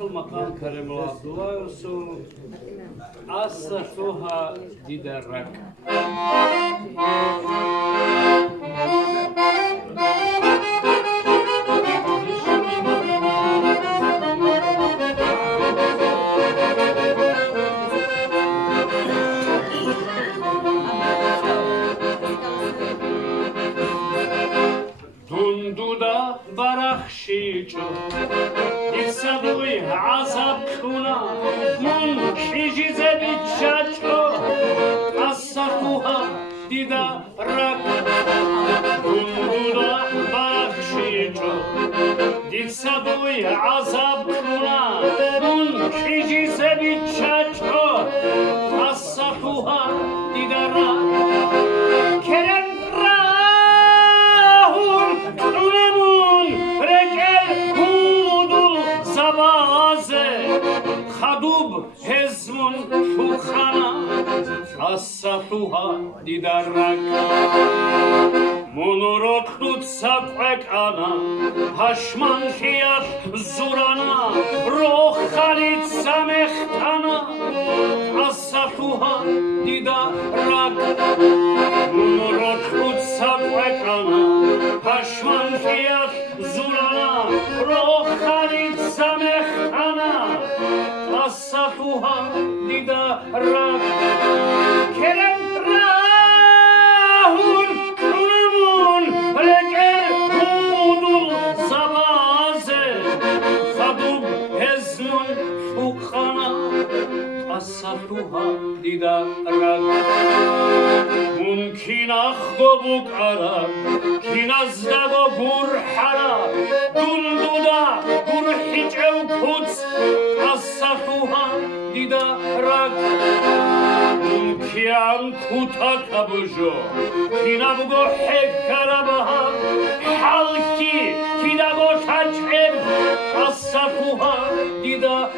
داخل مقام كريم الله عبد الله يوسف أصلها ديدرك دودا برخشیچو دیسادوی عذاب کنا من کیجی زبیچچو اسخوها دیدا رک دودا برخشیچو دیسادوی عذاب کنا من کیجی زبیچچو اسخوها دیدا رک کرم خدوب هزمون شوخانا أصفوها ديدارك منورot خود سبقك أنا هشمان خيار زورانا روح خالد سمختانا أصفوها ديدارك منورot خود سبقك أنا هشمان خيار زورانا روح خالد سمختانا أصفوها ديدارك كرم راهون كرمون رجل هودو زبازه خدوب هزمون شوخانا أصفوها ديدارك ممكن أخبوك أرى كنزدغو برحرا دندودا برحجو كوتس أصفوها ديدارك ممكن كوتا كبجو كنبغو حكربها حالكي كنبغو تجعب أصفوها ديدارك